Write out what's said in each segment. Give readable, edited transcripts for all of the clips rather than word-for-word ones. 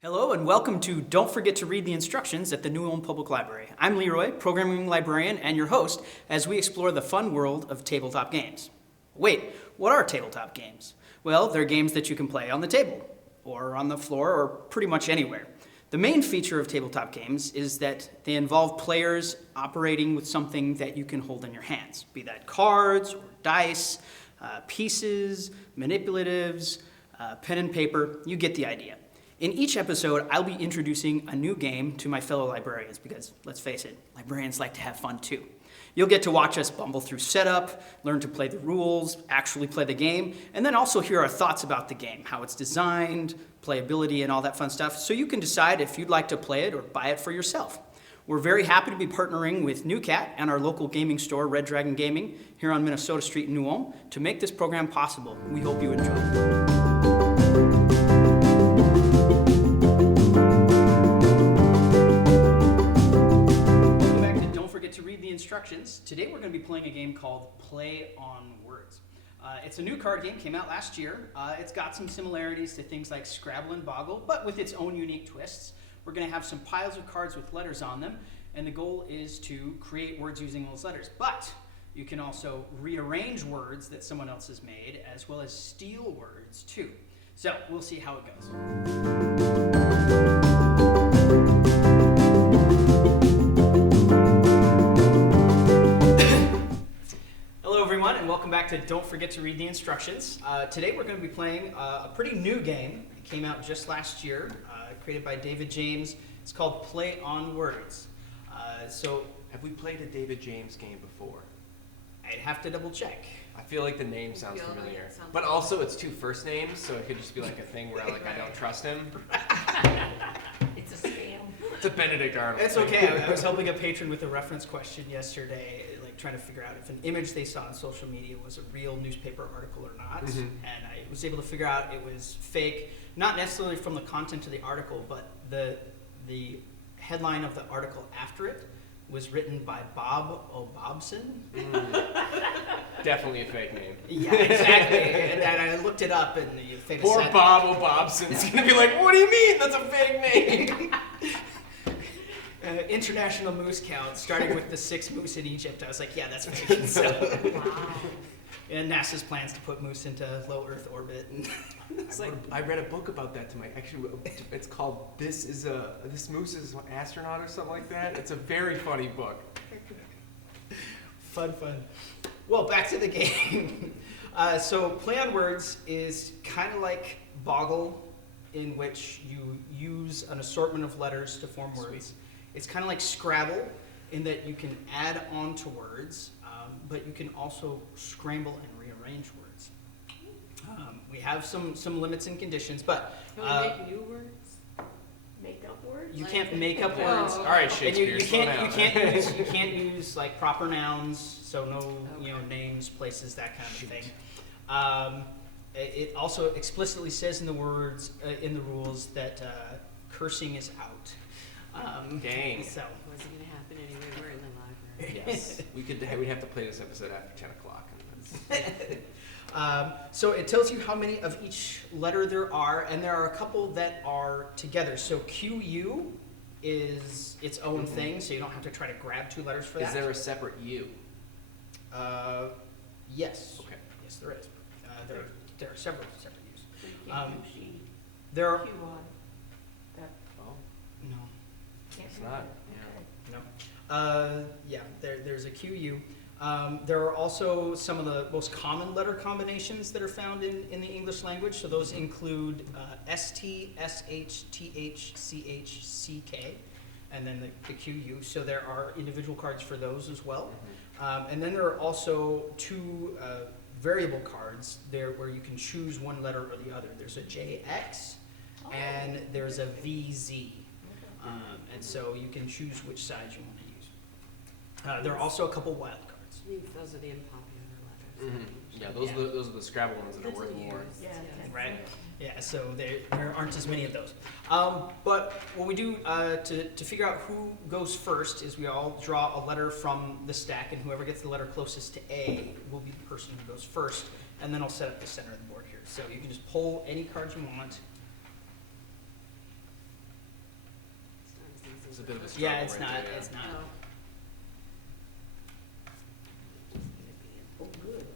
Hello and welcome to Don't Forget to Read the Instructions at the New Ulm Public Library. I'm Leroy, programming librarian and your host as we explore the fun world of tabletop games. Wait, what are tabletop games? Well, they're games that you can play on the table, or on the floor, or pretty much anywhere. The main feature of tabletop games is that they involve players operating with something that you can hold in your hands, be that cards or dice, pieces, manipulatives, pen and paper, you get the idea. In each episode, I'll be introducing a new game to my fellow librarians because, let's face it, librarians like to have fun too. You'll get to watch us bumble through setup, learn to play the rules, actually play the game, and then also hear our thoughts about the game, how it's designed, playability, and all that fun stuff, so you can decide if you'd like to play it or buy it for yourself. We're very happy to be partnering with NewCat and our local gaming store, Red Dragon Gaming, here on Minnesota Street in New Ulm, to make this program possible. We hope you enjoy. To read the instructions. Today we're going to be playing a game called Play on Words. It's a new card game, came out last year. It's got some similarities to things like Scrabble and Boggle, but with its own unique twists. We're going to have some piles of cards with letters on them, and the goal is to create words using those letters. But you can also rearrange words that someone else has made, as well as steal words too. So we'll see how it goes. And welcome back to Don't Forget to Read the Instructions. Today we're going to be playing a pretty new game. It came out just last year, created by David James. It's called Play on Words. Have we played a David James game before? I'd have to double check. I feel like the name sounds familiar. But also it's two first names, so it could just be like a thing where I don't trust him. It's a scam. It's a Benedict Arnold. It's okay. I was helping a patron with a reference question yesterday, trying to figure out if an image they saw on social media was a real newspaper article or not. Mm-hmm. And I was able to figure out it was fake, not necessarily from the content of the article, but the headline of the article after it was written by Bob O'Bobson. Definitely a fake name. Yeah, exactly. And I looked it up, and the famous Poor Bob O'Bobson's going to be like, what do you mean that's a fake name? International moose count, starting with the 6 moose in Egypt. I was like, yeah, that's fake. So, Wow. And NASA's plans to put moose into low Earth orbit. And I read a book about that it's called This Moose is an Astronaut or something like that. It's a very funny book. Fun. Well, back to the game. So Play on Words is kind of like Boggle, in which you use an assortment of letters to form words. It's kind of like Scrabble in that you can add on to words, but you can also scramble and rearrange words. We have some limits and conditions, but Can we make new words? Make up words? you can't make up words. All right, And Shakespeare, you slow down. can't use like proper nouns, so no names, places, that kind of thing. It also explicitly says in the rules that cursing is out. Dang. So What's going to happen anyway? We're in the library. Yes. We'd have to play this episode after 10 o'clock. So it tells you how many of each letter there are, and there are a couple that are together. So QU is its own thing, so you don't have to try to grab 2 letters for that. Is there a separate U? Yes. Okay. Yes, there is. There are several separate U's. You can't do she. There are Q on. That Oh, no. can't it's do not. that. No. There's a QU. There are also some of the most common letter combinations that are found in the English language. So those include ST, SH, TH, CH, CK, and then the QU. So there are individual cards for those as well. And then there are also 2 variable cards there where you can choose one letter or the other. There's a JX and there's a VZ. And so you can choose which side you want to use. There are also a couple wild cards. I think those are the unpopular letters. Yeah, those are the Scrabble ones that are worth more. Yeah. Right? Yeah, so there aren't as many of those. But what we do to figure out who goes first is we all draw a letter from the stack, and whoever gets the letter closest to A will be the person who goes first, and then I'll set up the center of the board here. So you can just pull any card you want. was a bit of a struggle. Yeah, it's right not. there, yeah. It's not. Oh, good.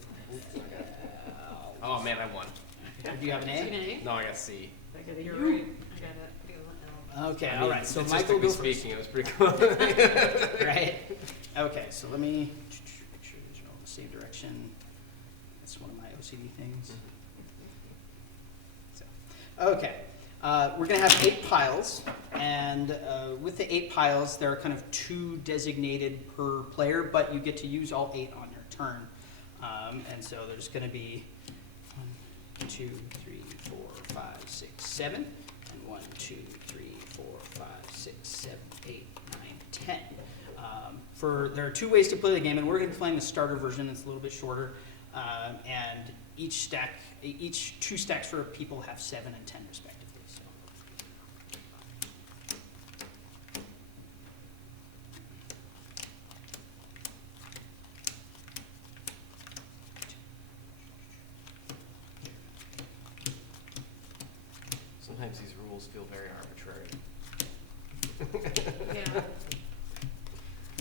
Oh man, I won. Do you have an A? No, I got C. I got a You're U. right. I got it. Okay, I all mean, right. So Michael, statistically go speaking, first. it was pretty close. Right. Okay, so let me make sure these are all the same direction. That's one of my OCD things. So, okay, we're gonna have 8 piles, and with the 8 piles, there are kind of 2 designated per player, but you get to use all 8 on your turn. And so there's gonna be 1, 2, 3, 4, 5, 6, 7, and 1, 2, 3, 4, 5, 6, 7, 8, 9, 10. There are 2 ways to play the game, and we're going to be playing the starter version. It's a little bit shorter, and each 2 stacks for people have 7 and 10 respectively. So. Sometimes these rules feel very arbitrary. Yeah.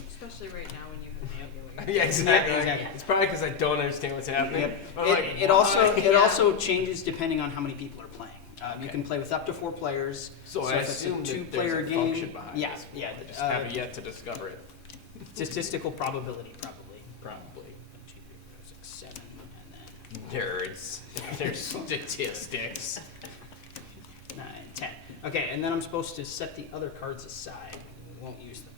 Especially right now when you have no idea what you're Yeah, exactly. Yeah, exactly. It's probably because I don't understand what's happening. Yep. I'm like, It also why? it also changes depending on how many people are playing. You Okay. can play with up to 4 players. So I if it's a assume that 2-player there's a game, function behind yeah, this. yeah. I just have yet to discover it. Statistical probability, probably. Probably. 1, 2, 3, 4, 6, 7, and Nerds. They're statistics. then 9, 10. Okay, and then I'm supposed to set the other cards aside. We won't use them.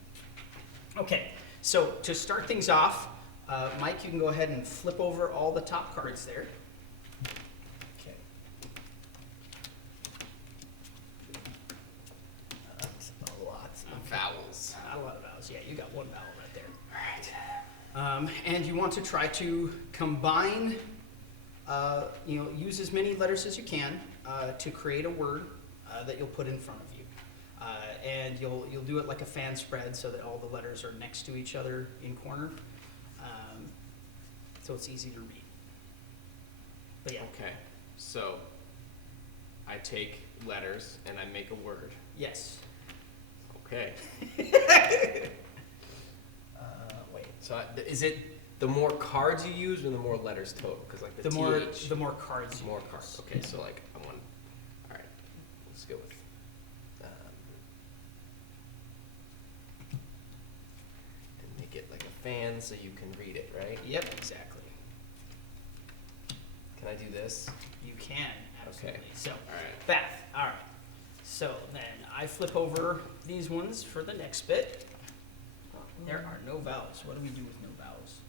Okay, so to start things off, Mike, you can go ahead and flip over all the top cards there. Okay. That's a lot. Vowels. Not a lot of vowels. Yeah, you got 1 vowel right there. All right. And you want to try to combine, use as many letters as you can to create a word that you'll put in front of you. And you'll do it like a fan spread so that all the letters are next to each other in corner. So it's easy to read. But yeah, Okay, so I take letters and I make a word. yes. Okay. Wait. So is it the more cards you use or the more letters total? Because like the TH. The more cards. you More use. cards. Okay, so like I want. All right, let's go with. And make it like a fan so you can read it, right? Yep, exactly. Can I do this? You can, absolutely. Okay. So, All right. Beth, all right. So then I flip over these ones for the next bit. There are no vowels. What do we do with no vowels?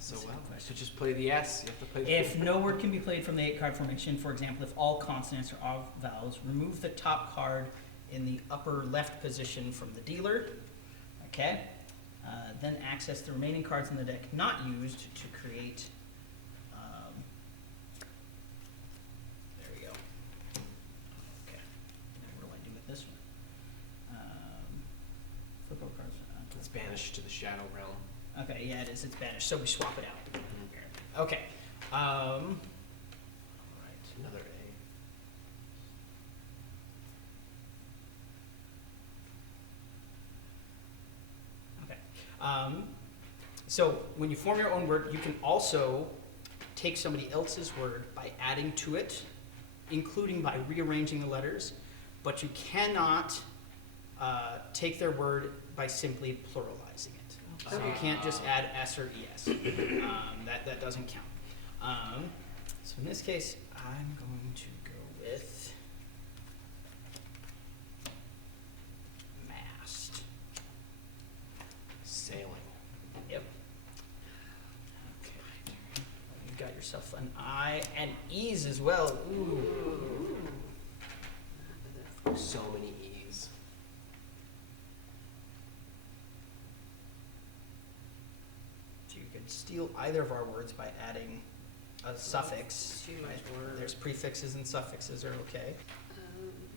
So That's a well, good question. so just play the S. You have to play. The If no word can be played from the 8-card formation, for example, if all consonants are all vowels, remove the top card in the upper left position from the dealer. Okay? Then access the remaining cards in the deck not used to create. There we go. Okay. Now what do I do with this one? Flip over cards. It's banished to the shadow realm. Okay, yeah, it is. It's banished. So we swap it out. Okay. All right. Another A. Okay. So when you form your own word, you can also take somebody else's word by adding to it, including by rearranging the letters, but you cannot take their word by simply pluralizing it. So you can't just add S or ES. That doesn't count. So in this case, I'm going to go with mast. Sailing. Yep. Okay. You got yourself an I and E's as well. Ooh. So many E's. So you could steal either of our words by adding a suffix. Choose Right? word. There's prefixes and suffixes are okay.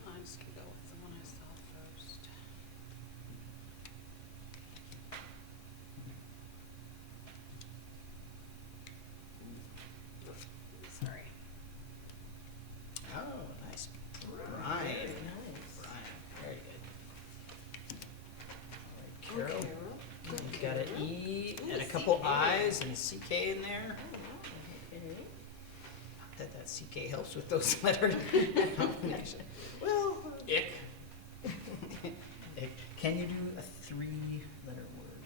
I'm just gonna go with the one I saw first. Sorry. Oh, nice. Brian. Very nice. Brian. Very good. couple CK. I's and CK in there. Oh, okay. Not that that CK helps with those letter combinations. Well, Ick. can you do a 3-letter word?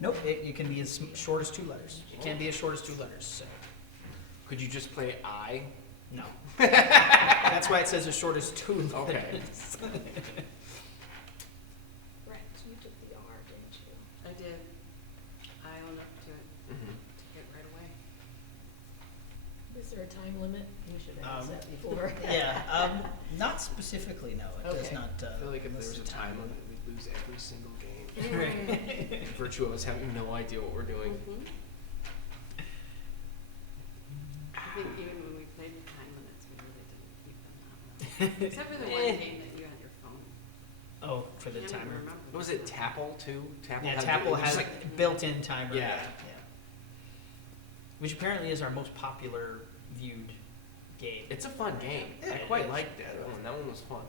Nope, you can be as short as 2 letters. It can be as short as 2 letters, so Could you just play I? no. That's why it says as short as 2 letters. Okay. Rex, you took the R, didn't you? I did. I own up to it. Mm-hmm. Took it right away. Is there a time limit? We should have asked Um, that before. Yeah, not specifically, no. It does Okay. not. I feel like if there list was a the time limit, we'd lose every single game. Right. In virtue of us having no idea what we're doing. Mhm. I think even when we played with time limits, we really didn't keep them that well. Except for the one game that you had your phone. Oh, for the I can't even timer. remember. What was it, Tapple too? Tapple Yeah, had the- Tapple it was has like- built-in timer. Yeah. Which apparently is our most popular viewed game. It's a fun game. Yeah, I it quite is. liked that one. That one was fun.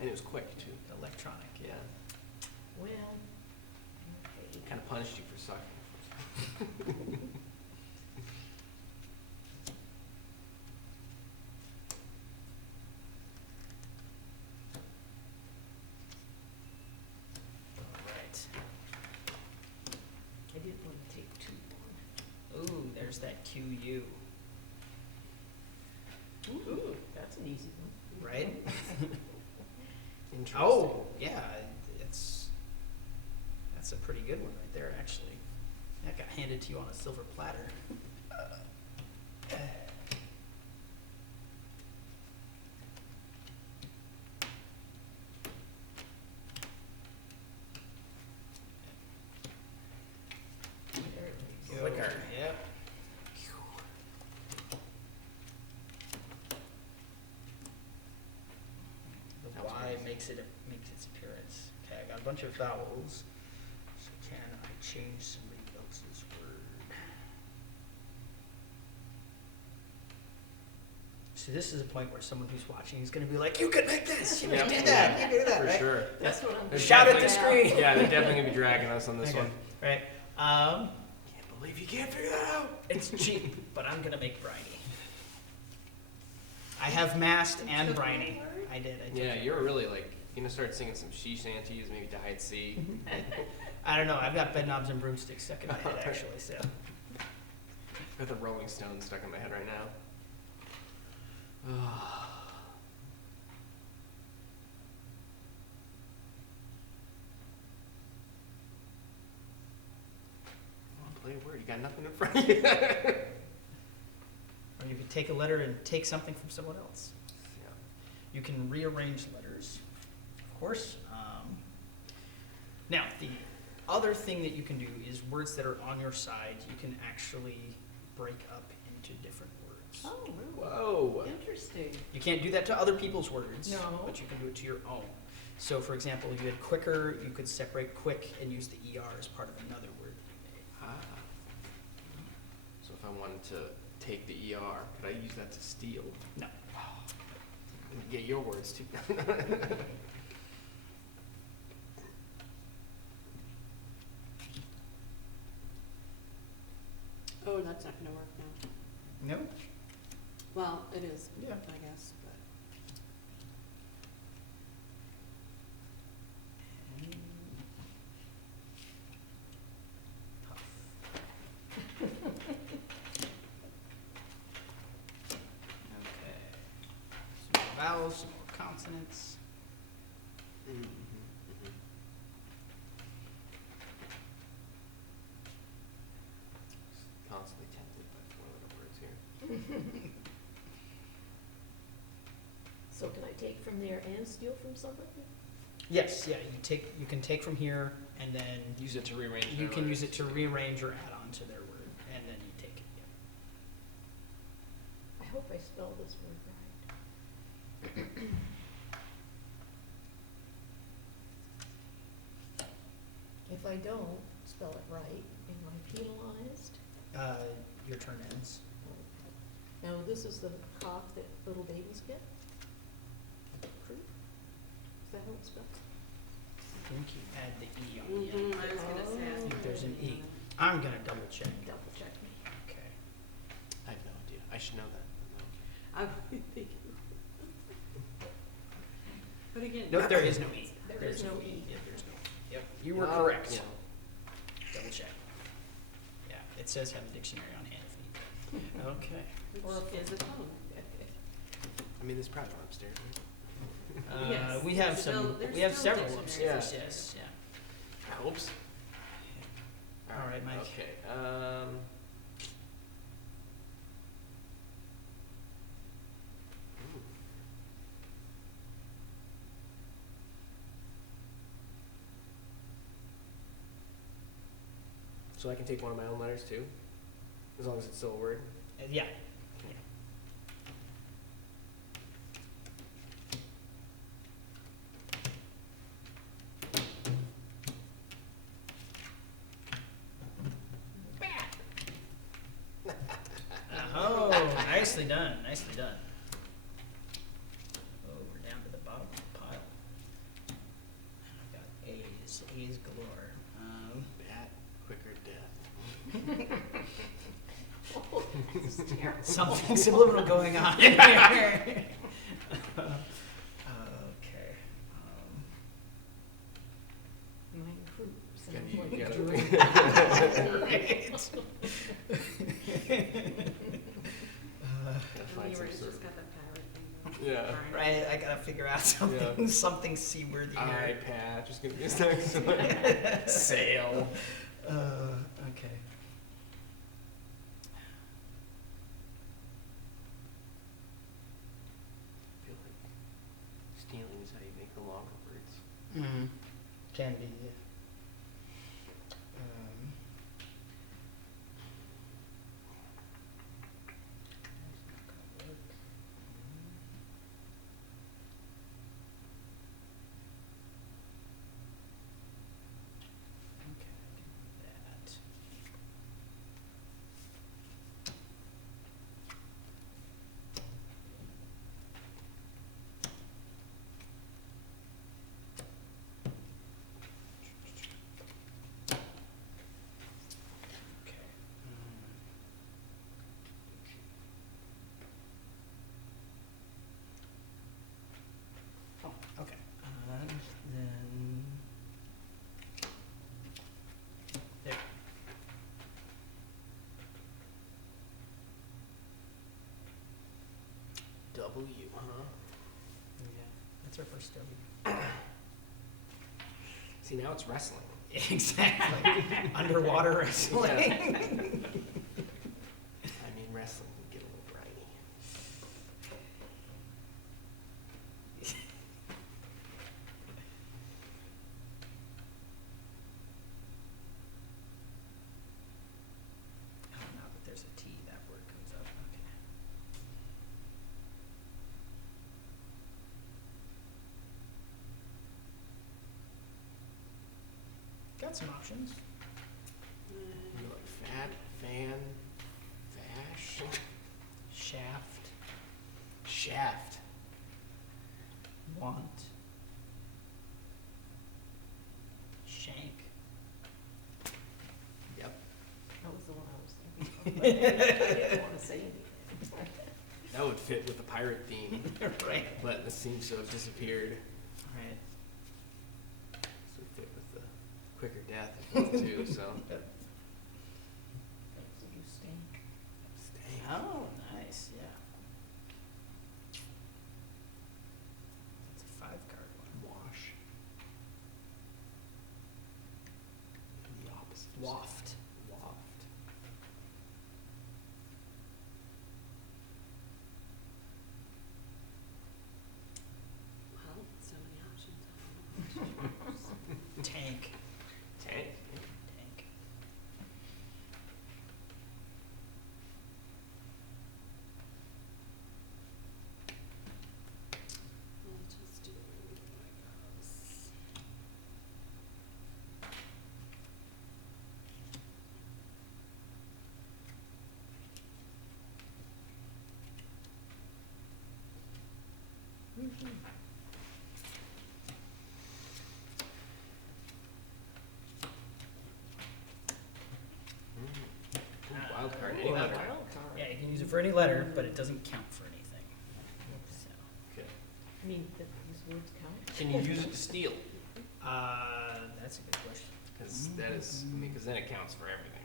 And it was quick too. Electronic. Yeah. Well, okay. Kind of punished you for sucking. All right. I didn't want to take too long. Ooh, there's that QU, Ooh, that's an easy one. right? Interesting. Oh, yeah, that's a pretty good one right there, actually. That got handed to you on a silver platter. There we go. Quicker, yep. The That was Y crazy. makes its appearance. Okay, I got a bunch of vowels. So can I change somebody else's word? So this is a point where someone who's watching is going to be like, "You could make this. You Yep, can do that. yeah, You can do that." For right? sure. That's what I'm. There's Shout at the definitely- screen. Yeah, they're definitely gonna be dragging us on this Okay, one. right. Can't believe you can't figure that out. It's cheap, but I'm gonna make briny. I have mast You and took my briny. word? I did. Yeah, you're really like, you gonna start singing some she shanties, maybe Die at Sea. I don't know. I've got bed knobs and broomsticks stuck in my head actually. So Got the Rolling Stones stuck in my head right now. Come on, play a word. You got nothing in front of you. or you could take a letter and take something from someone else. Yeah. You can rearrange letters, of course. Now the other thing that you can do is words that are on your side. You can actually break up into different words. Oh, really? Whoa. Interesting. You can't do that to other people's words, No. but you can do it to your own. So, for example, if you had quicker, you could separate quick and use the ER as part of another word that you made. Ah. So if I wanted to take the ER, could I use that to steal? No. Get your words too. Oh, that's not gonna work now. No? Well, it is, Yeah. I guess, but. Okay. Some more vowels, some more consonants. Mhm, mhm. Constantly tempted by four-letter words here. So can I take from there and steal from somebody? Yes, yeah, you can take from here and then Use it to rearrange. you their can use it letters. to rearrange or add on to their word, and then you take it. I hope I spelled this word right. If I don't spell it right, am I penalized? Your turn ends. Now, this is the cough that little babies get? Croup? Is that how it's spelled? I think you add the E on the end. I was gonna say, I Oh. think There's an E. E. I'm gonna double check. Double check me. Okay. I have no idea. I should know that. I would think. But again. Nope, there is no E. There There's is no E. Yeah, there's no E. Yep, you were Oh, correct. yeah. Double check. Yeah, it says have a dictionary on hand if you need it. Okay. Which is a phone. I mean, there's probably one upstairs. Right? Yes, We have there's still- some, there's we have still several dictionaries. upstairs, yes, yeah. I hope so. All right, Mike. Okay. Ooh. So I can take one of my own letters too, as long as it's still a word. Yeah. Oh, nicely done, nicely done. Oh, we're down to the bottom of the pile. I've got A's, A's galore. Bat, quicker death. Oh, this is terrible. Something subliminal going on here. Okay. Mine fruit Yeah, sounds you like a gotta- drink. Gotta find some Leroy's sort just of- got the parrot thing going. Yeah. Darn. Right, I gotta figure out something, Yeah. something C-worthy Eye here. patch is gonna be his next one. Sail. Okay. I feel like stealing is how you make the longer words. Mm-hmm. Can be, yeah. Okay, I can do that. Okay. Oh, okay. Then there. W, huh? Yeah, that's our first W. See, now it's wrestling. Exactly. Underwater wrestling. I mean, wrestling can get a little briny. Oh no, but there's a T. That word comes up. Okay. Got some options. You know, like fat, fan, fash, Shaft, shaft. want, shank. Yep. That was the one I was thinking of. I didn't want to say anything. That would fit with the pirate theme, Right. but this seems to have disappeared. Right. This would fit with the quicker death as well too, so. So you stink. Stay. Oh, nice. Yeah. That's a 5-card one. Wash. And the opposite. Waft. Waft. Well, so many options. I don't know what to choose. Tank. Tank. Tank. We'll just do Legos. card, Oh, any a letter. wild card. Yeah, you can use it for any letter, but it doesn't count for anything. So, Okay. I mean, these words count? Can you use it to steal? that's a good question. Because that is, I mean, because then it counts for everything.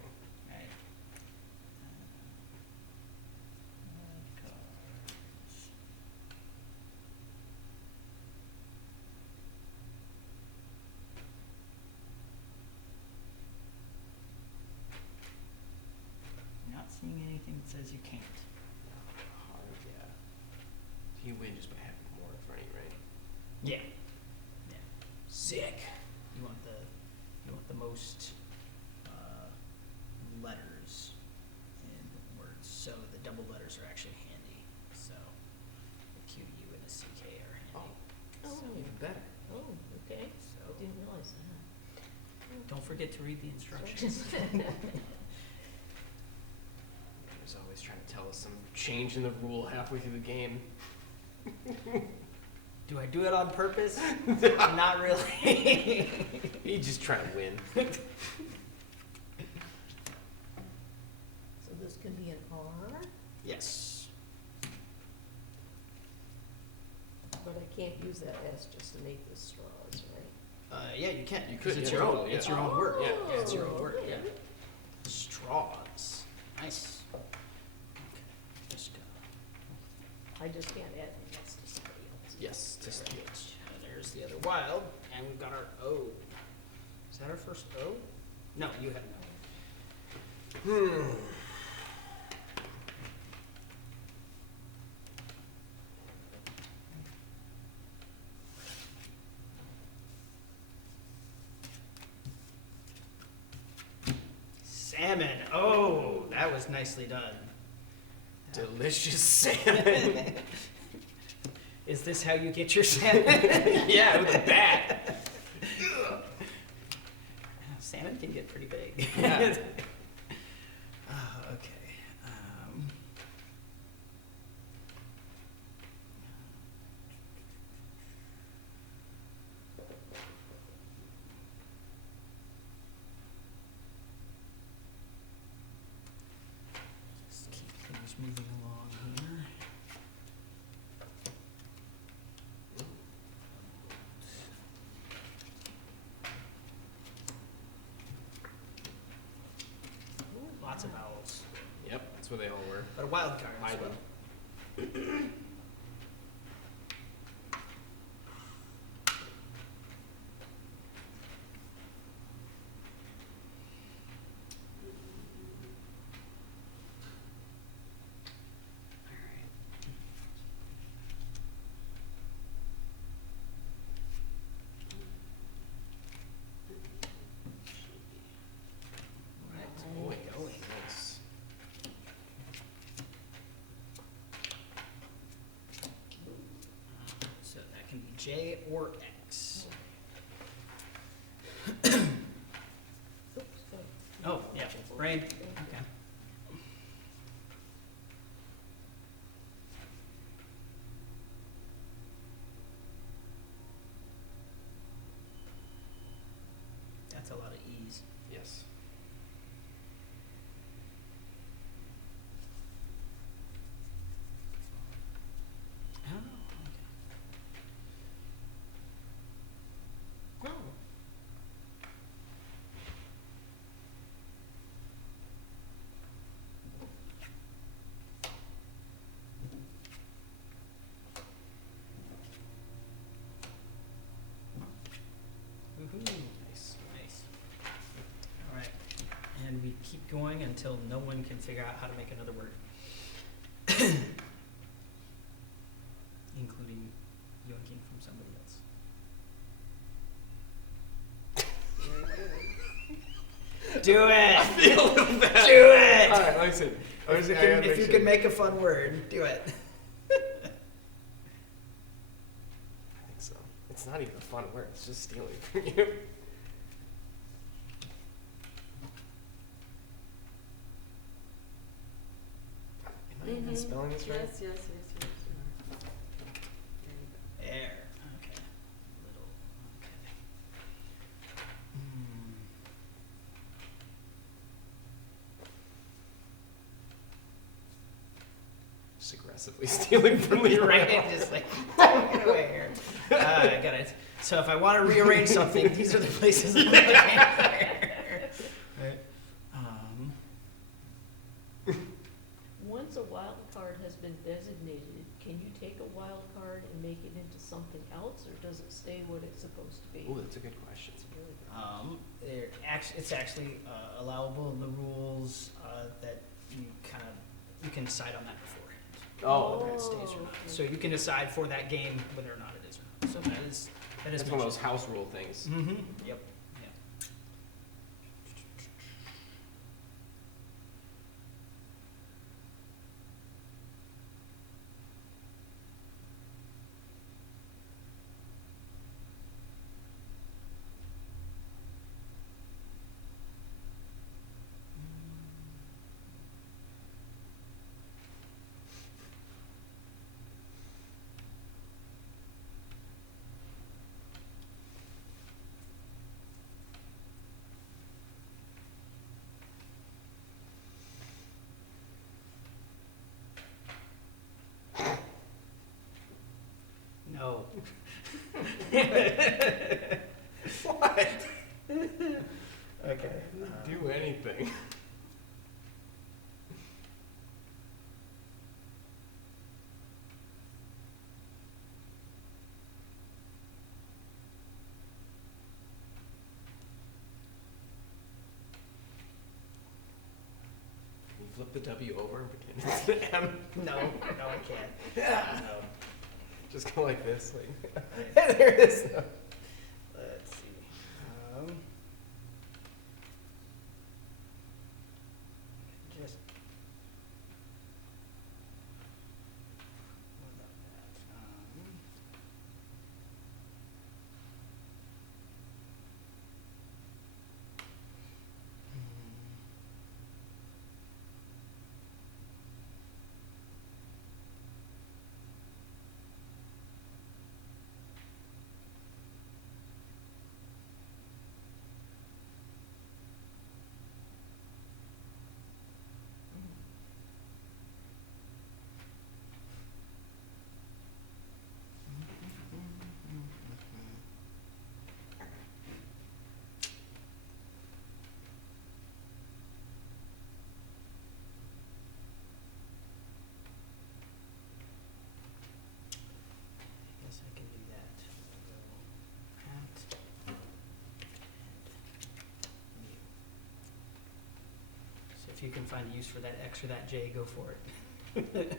Right. Cards. Not seeing anything that says you can't. Hard, yeah. You win just by having more in front of you, right? Yeah. Yeah. Sick. You want the most letters in words. So the double letters are actually handy. So the Q, U, and the CK are handy. Oh, Even better. oh, okay. So I didn't realize that. don't forget to read the instructions. There's always trying to tell us some change in the rule halfway through the game. Do I do it on purpose? Not really. You just try to win. So this can be an R, Yes. but I can't use that S just to make the straws, right? Yeah, you can. You 'cause could, it's yeah, your own. totally, yeah. It's your own word. Yeah, Yeah, it's your own word. Oh, Yeah. really? Straws. Nice. Okay. Just I just can't add an S to somebody else. Yes, to steal. And there's the other wild, and we've got our O. Is that our first O? No, you have no. Salmon. Oh, that was nicely done. Delicious salmon. Is this how you get your salmon? Yeah, with a bat. Salmon can get pretty big. Yeah. Okay. Just keep things moving along here. Lots of vowels, Yep, that's where they all were. but a wild card as Hide well. them. Right. Oh, Going. nice. So that can be J or X. Oops, sorry. Oh, yeah, brain. Okay. That's a lot of E's. Yes. Oh, okay. Oh, Woohoo. Nice. Nice. All right. And we keep going until no one can figure out how to make another word. Including yoinking from somebody else. Do it! I feel a little bad. Do it! All right, listen. If you can make a fun word, do it. I think so. It's not even a fun word. It's just stealing from you. Am I even spelling this right? Yes, yes, yes, yes, you are. There you go. There. Okay. Little. Okay. Hmm. aggressively stealing from Leroy. Right? Just like, get away here. I got it. So if I want to rearrange something, these are the places I'm looking at. Right. Once a wild card has been designated, can you take a wild card and make it into something else, or does it stay what it's supposed to be? Ooh, that's a good question. It's really good. It's actually allowable in the rules that you can decide on that beforehand. Oh, Whether it stays or not. okay. So you can decide for that game whether or not it is or not. So that is that's one of those house rule things. Mm-hmm. Yep. No. What? Okay. Do anything. Can you flip the W over and pretend it's an M? No, I can't. No. Just go like this. Like There it is. Let's see. Just. What about that? Guess I can do that. Go at and new. So if you can find a use for that X or that J, go for it.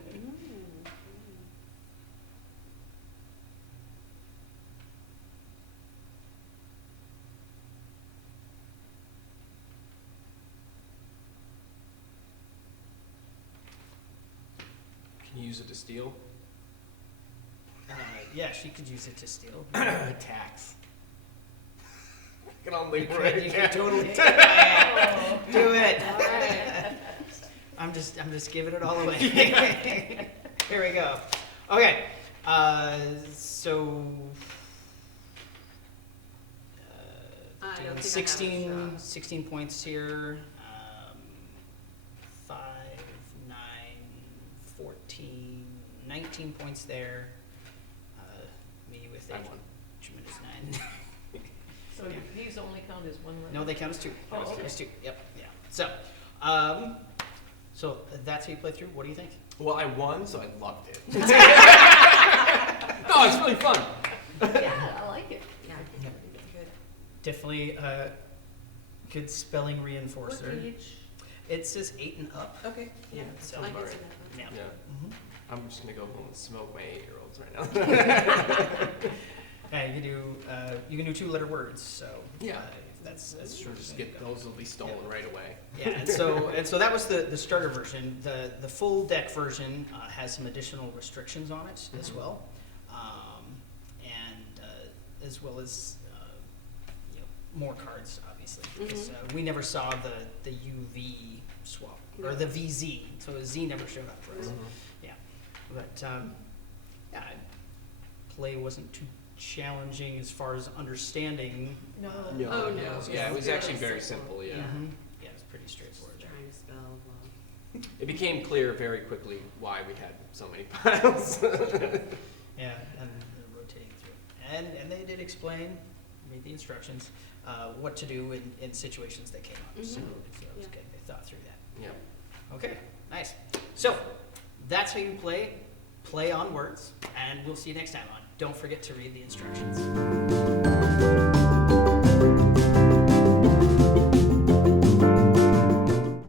Can you use it to steal? Yeah, she could use it to steal. Tax. Get on You Leroy. could totally take Oh. my do it. All right. I'm just giving it all away. Here we go. Okay. So I don't think I have a 16, shot. 16 points here. 5, 9, 14, 19 points there. Me with I a won. tremendous 9. So these only count as one round? No, they count as 2. Oh, okay. As 2. Yep. Yeah. So, so that's how you play through. What do you think? Well, I won, so I loved it. No, it's really fun. Yeah, I like it. Yeah, Yeah. good. Definitely a good spelling What reinforcer. age? It says 8 and up. Okay, yeah, So I can alright. see that one. Yeah. Yeah. Mhm. I'm just gonna go home and smoke my 8-year-olds right now. Yeah, you can do 2-letter words. So Yeah. that's Sure, just get those will be stolen right away. Yeah, and so that was the starter version. The full deck version has some additional restrictions on it as Mhm. well, and as well as more cards, obviously. Because, we never saw the UV swap or the VZ, so the Z never showed up for us. Mhm. Yeah, but yeah, play wasn't too challenging as far as understanding. No. No. Oh, no. Yeah, it was It's actually really very simple. simple, yeah. Yeah. Mhm. Yeah, it's pretty Just straightforward there. trying to spell well. It became clear very quickly why we had so many piles. Yeah, and rotating through. And they did explain, read the instructions, what to do in situations that came up. So Mhm. it was Yeah. good. They thought through that. Yep. Okay, nice. So that's how you play on words, and we'll see you next time on Don't Forget to Read the Instructions.